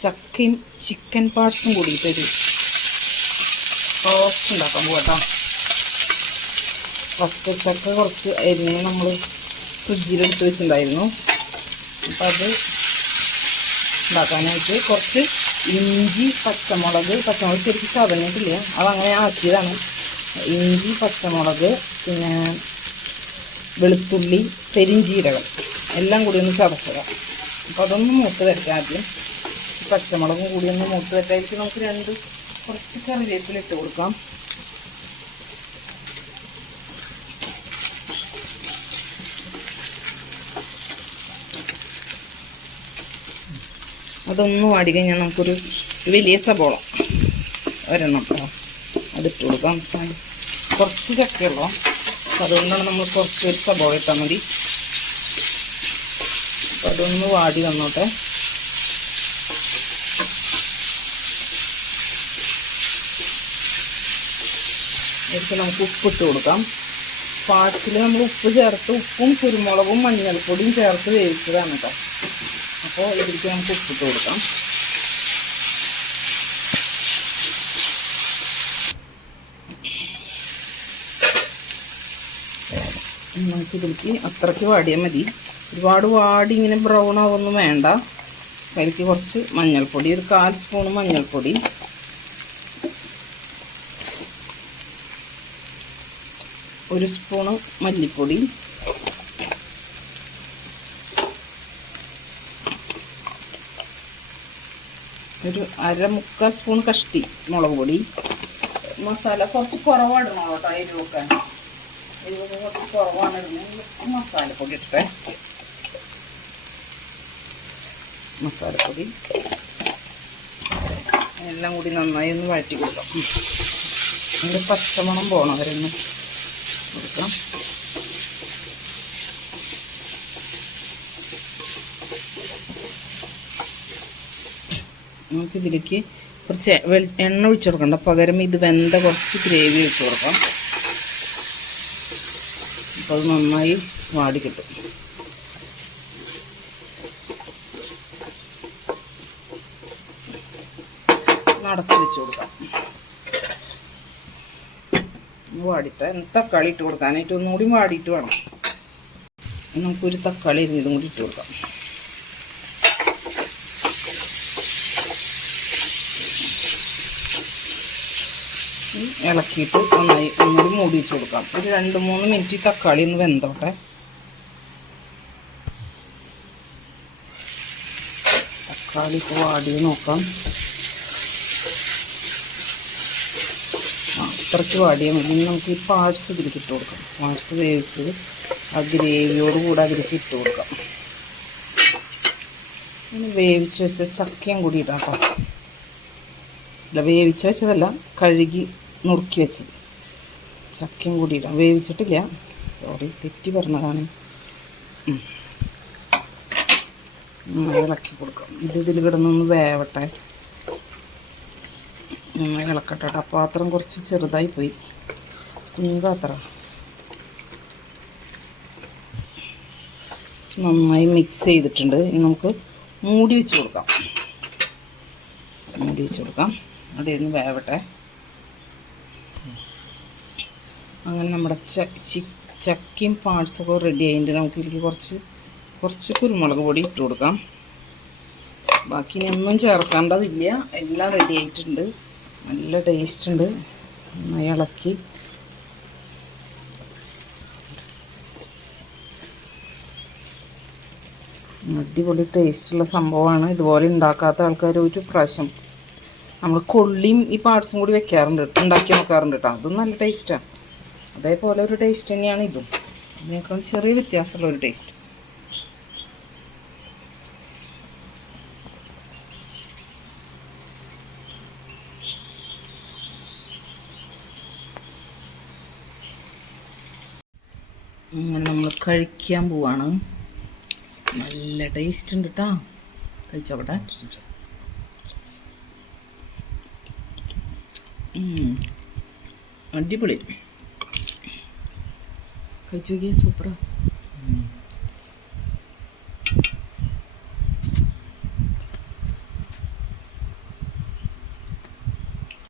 ചക്കയും chicken പാർട്സും കൂടിയിട്ടൊരു roast ഉണ്ടാക്കാൻ പോകട്ടോ പച്ചച്ചക്ക കുറച്ച് അരിഞ്ഞ് നമ്മൾ ഫ്രിഡ്ജിലെടുത്ത് വെച്ചിട്ടുണ്ടായിരുന്നു. അപ്പം അത് ഉണ്ടാക്കാനായിട്ട് കുറച്ച് ഇഞ്ചി പച്ചമുളക് പച്ചമുളക് ശരിക്കും ചതഞ്ഞിട്ടില്ല. അതങ്ങനെ ആക്കിയതാണ്. ഇഞ്ചി പച്ചമുളക് പിന്നെ വെളുത്തുള്ളി പെരിഞ്ചീരകം എല്ലാം കൂടി ഒന്ന് ചതച്ചതാണ് അപ്പോൾ അതൊന്ന് മൂത്ത് വരട്ടെ ആദ്യം. പച്ചമുളകും കൂടി ഒന്ന് മൂത്ത് വെച്ചായിരിക്കും നമുക്ക് രണ്ട് കുറച്ച് കറിവേപ്പില ഇട്ട് കൊടുക്കാം. അതൊന്ന് വാടി കഴിഞ്ഞാൽ നമുക്കൊരു വലിയ സബോള ഒരെണ്ണം അതിട്ട് കൊടുക്കാം അവസാനം. കുറച്ച് ചക്കയുള്ളൂ. അതുകൊണ്ടാണ് നമ്മൾ കുറച്ച് ഒരു സബോള ഇട്ടാൽ മതി. അപ്പം അതൊന്ന് വാടി വന്നോട്ടെ. ഇതിലേക്ക് നമുക്ക് ഉപ്പിട്ട് കൊടുക്കാം. പാട്ടിൽ നമ്മൾ ഉപ്പ് ചേർത്ത് ഉപ്പും കുരുമുളകും മഞ്ഞൾപ്പൊടിയും ചേർത്ത് വേവിച്ചതാണ് കേട്ടോ. അപ്പോൾ ഇതിലേക്ക് നമുക്ക് ഉപ്പിട്ട് കൊടുക്കാം. നമുക്ക് ഇതിലേക്ക് അത്രയ്ക്ക് വാടിയാൽ മതി. ഒരുപാട് വാടി ഇങ്ങനെ ബ്രൗൺ ആവൊന്നും വേണ്ട. അതിലേക്ക് കുറച്ച് മഞ്ഞൾപ്പൊടി ഒരു കാൽ സ്പൂൺ മഞ്ഞൾപ്പൊടി. ഒരു സ്പൂണ് മല്ലിപ്പൊടി. ഒരു അര മുക്കാൽ സ്പൂൺ കഷ്ടി മുളക് പൊടി. മസാല കുറച്ച് കുറവാണ് കേട്ടോ എരിവൊക്കെ. എരിവൊക്കെ കുറച്ച് കുറവാണ് ഇടുന്നത്. കുറച്ച് മസാലപ്പൊടി ഇട്ടേ മസാലപ്പൊടി. എല്ലാം കൂടി നന്നായി ഒന്ന് വഴറ്റി കൊടുക്കാം. അതിന്റെ പച്ചമണം പോകണം അവരൊന്ന്. കൊടുക്കാം. നമുക്കിതിലേക്ക് കുറച്ച് വെളി എണ്ണ ഒഴിച്ച് കൊടുക്കണ്ട. പകരം ഇത് വെന്ത കുറച്ച് ഗ്രേവി ഒഴിച്ച് കൊടുക്കാം. അപ്പോൾ അത് നന്നായി വാടി കിട്ടും. അടച്ചു വെച്ച് കൊടുക്കാം. വാടിയിട്ട് തക്കാളി ഇട്ട് കൊടുക്കാനായിട്ട് ഒന്നുകൂടി വാടിയിട്ട് വേണം. നമുക്കൊരു തക്കാളി ഇതും കൂടി ഇട്ട് കൊടുക്കാം. ഇളക്കിയിട്ട് നന്നായി ഒന്നുകൂടി മൂടി വെച്ച് കൊടുക്കാം. ഒരു രണ്ട് മൂന്ന് മിനിറ്റ് തക്കാളി ഒന്ന് വെന്തോട്ടെ. തക്കാളി ഇപ്പോൾ വാടി നോക്കാം. അത്രയ്ക്ക് വാടിയാൽ മതി ഇനി നമുക്ക് ഈ പാഴ്സ് ഇതിലേക്ക് ഇട്ട് കൊടുക്കാം. പാഴ്സ് വേവിച്ചത് ആ ഗ്രേവിയോട് കൂടെ അതിലേക്ക് ഇട്ട് കൊടുക്കാം. ഇനി വേവിച്ച് വെച്ച ചക്കയും കൂടി ഇടാം കേട്ടോ. അല്ല വേവിച്ച് വെച്ചതല്ല കഴുകി നുറുക്കി വെച്ചത്. ചക്കയും കൂടി ഇടാം. വേവിച്ചിട്ടില്ല. സോറി തെറ്റി പറഞ്ഞതാണ്. ഇളക്കി കൊടുക്കാം. ഇത് ഇതിൽ കിടന്നൊന്ന് വേവട്ടെ. നന്നായി ഇളക്കട്ടെ കേട്ടോ പാത്രം കുറച്ച് ചെറുതായി പോയി. കുഞ്ഞു പാത്രം. നന്നായി മിക്സ് ചെയ്തിട്ടുണ്ട്. ഇനി നമുക്ക് മൂടി വെച്ച് കൊടുക്കാം. മൂടി വെച്ച് കൊടുക്കാം. അവിടെ ഒന്ന് വേവട്ടെ. അങ്ങനെ നമ്മുടെ ച ചക്കയും പാർട്സൊക്കെ റെഡി ആയിട്ട് നമുക്ക് ഇതിലേക്ക് കുറച്ച് കുറച്ച് കുരുമുളക് പൊടി ഇട്ട് കൊടുക്കാം. ബാക്കി ഒന്നും ചേർക്കേണ്ടതില്ല. എല്ലാം റെഡി ആയിട്ടുണ്ട്. നല്ല ടേസ്റ്റ് ഉണ്ട്. നന്നായി ഇളക്കി. അടിപൊളി ടേസ്റ്റുള്ള സംഭവമാണ്. ഇതുപോലെ ഉണ്ടാക്കാത്ത ആൾക്കാർ ഒരു പ്രാവശ്യം നമ്മൾ കൊള്ളിയും ഈ പാർട്സും കൂടി വെക്കാറുണ്ട്. ഉണ്ടാക്കി നോക്കാറുണ്ട് കേട്ടോ അതും നല്ല ടേസ്റ്റാണ് അതേപോലെ ഒരു ടേസ്റ്റ് തന്നെയാണ് ഇതും. ഇതിനേക്കാളും ചെറിയ വ്യത്യാസമുള്ള ഒരു ടേസ്റ്റ് അങ്ങനെ നമ്മൾ കഴിക്കാൻ പോവാണ്. നല്ല ടേസ്റ്റ് ഉണ്ട് കേട്ടോ കഴിച്ചോട്ടെ അടിപൊളി. കഴിച്ചു നോക്കിയാൽ സൂപ്പറാണ്